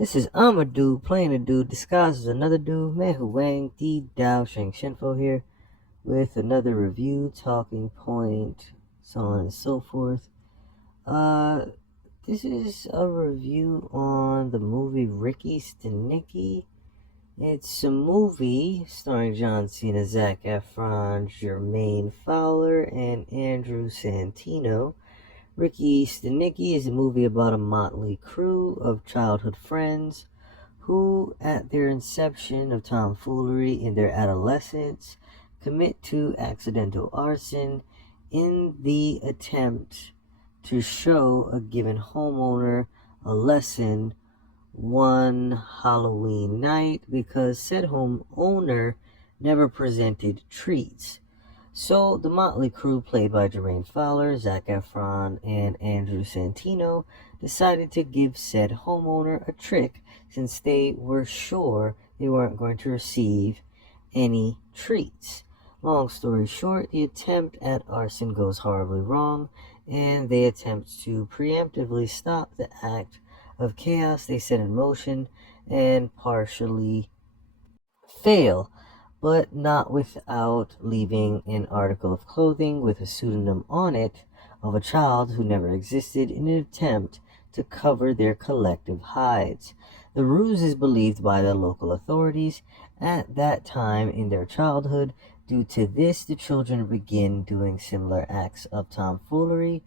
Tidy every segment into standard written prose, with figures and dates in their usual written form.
This is I'm a dude playing a dude disguised as another dude. Meihouwangddouzhanshengfo here with another review, talking point, so on and so forth. Uh, this is a review on the movie Ricky Stanicky. It's a movie starring John Cena, Zac Efron, Jermaine Fowler, and Andrew Santino. Ricky Stanicky is a movie about a motley crew of childhood friends who, at their inception of tomfoolery in their adolescence, commit to accidental arson in the attempt to show a given homeowner a lesson one Halloween night because said homeowner never presented treats. So the motley crew, played by Jermaine Fowler, Zac Efron, and Andrew Santino, decided to give said homeowner a trick since they were sure they weren't going to receive any treats. Long story short, the attempt at arson goes horribly wrong, and they attempt to preemptively stop the act of chaos they set in motion and partially fail, but not without leaving an article of clothing with a pseudonym on it of a child who never existed in an attempt to cover their collective hides. The ruse is believed by the local authorities at that time in their childhood. Due to this, the children begin doing similar acts of tomfoolery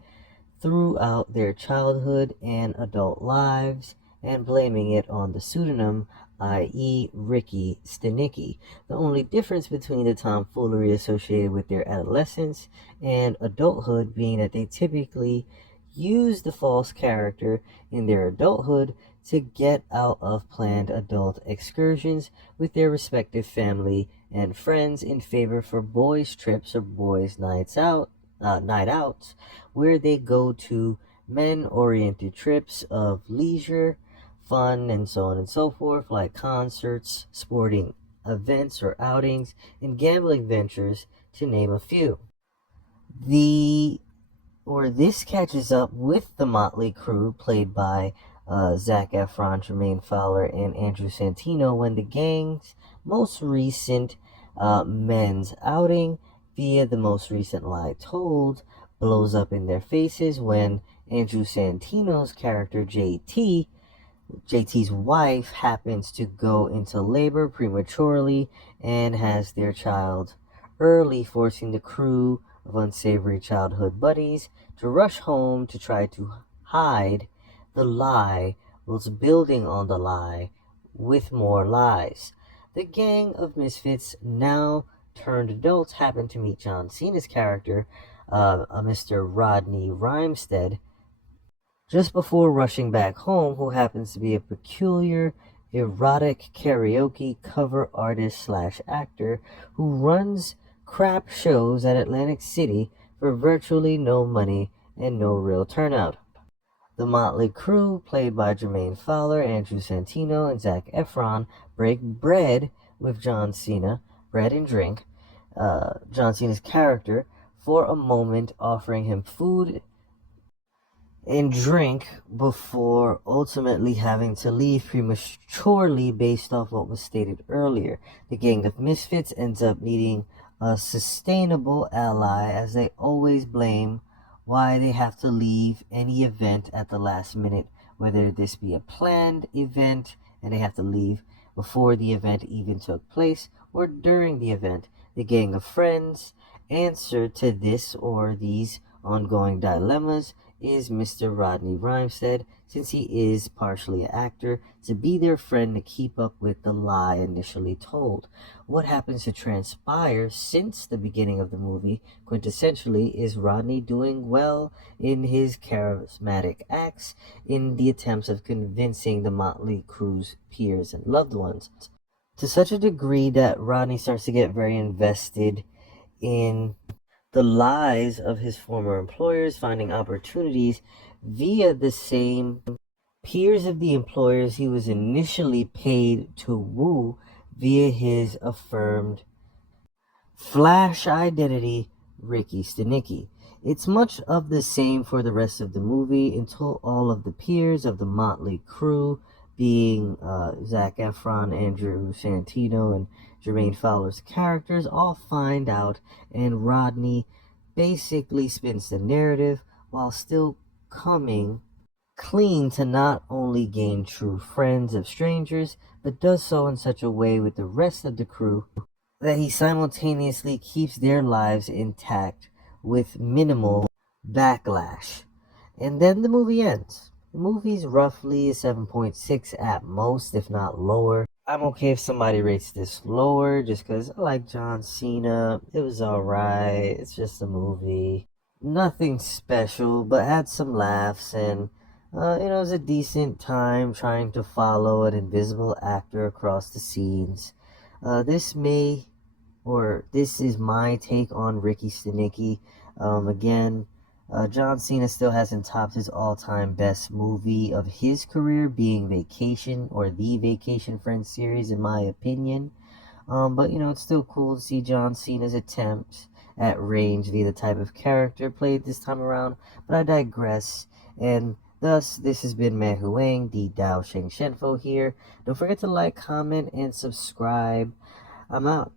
throughout their childhood and adult lives and blaming it on the pseudonym, i.e., Ricky Stanicky. The only difference between the tomfoolery associated with their adolescence and adulthood being that they typically use the false character in their adulthood to get out of planned adult excursions with their respective family and friends in favor for boys' trips or boys' night outs, where they go to men-oriented trips of leisure, fun, and so on and so forth, like concerts, sporting events or outings, and gambling ventures, to name a few. This catches up with the motley crew played by Zac Efron, Jermaine Fowler, and Andrew Santino when the gang's most recent men's outing via the most recent lie told blows up in their faces when Andrew Santino's character JT's wife happens to go into labor prematurely and has their child early, forcing the crew of unsavory childhood buddies to rush home to try to hide the lie whilst building on the lie with more lies. The gang of misfits, now turned adults, happen to meet John Cena's character, Mr. Rodney Rhymestead, just before rushing back home, who happens to be a peculiar, erotic karaoke cover artist slash actor who runs crap shows at Atlantic City for virtually no money and no real turnout. The motley crew, played by Jermaine Fowler, Andrew Santino, and Zac Efron, break bread with John Cena, bread and drink, John Cena's character, for a moment, offering him food and drink before ultimately having to leave prematurely based off what was stated earlier. The gang of misfits ends up needing a sustainable ally as they always blame why they have to leave any event at the last minute, whether this be a planned event and they have to leave before the event even took place or during the event. The gang of friends answer to this or these ongoing dilemmas is Mr. Rodney Rhymestead, since he is partially an actor, to be their friend to keep up with the lie initially told. What happens to transpire since the beginning of the movie, quintessentially, is Rodney doing well in his charismatic acts in the attempts of convincing the motley crew's peers and loved ones, to such a degree that Rodney starts to get very invested in the lies of his former employers, finding opportunities via the same peers of the employers he was initially paid to woo via his affirmed Flash identity, Ricky Stanicky. It's much of the same for the rest of the movie until all of the peers of the motley crew being Zac Efron, Andrew Santino, and Jermaine Fowler's characters, all find out, and Rodney basically spins the narrative while still coming clean to not only gain true friends of strangers, but does so in such a way with the rest of the crew that he simultaneously keeps their lives intact with minimal backlash. And then the movie ends. The movie's roughly a 7.6 at most, if not lower. I'm okay if somebody rates this lower just because I like John Cena. It was alright. It's just a movie. Nothing special, but had some laughs and it was a decent time trying to follow an invisible actor across the scenes. This is my take on Ricky Stanicky. Again, John Cena still hasn't topped his all-time best movie of his career, being Vacation or the Vacation Friends series, in my opinion. But it's still cool to see John Cena's attempt at range via the type of character played this time around. But I digress, and thus this has been Meihouwangddouzhanshengfo here. Don't forget to like, comment, and subscribe. I'm out.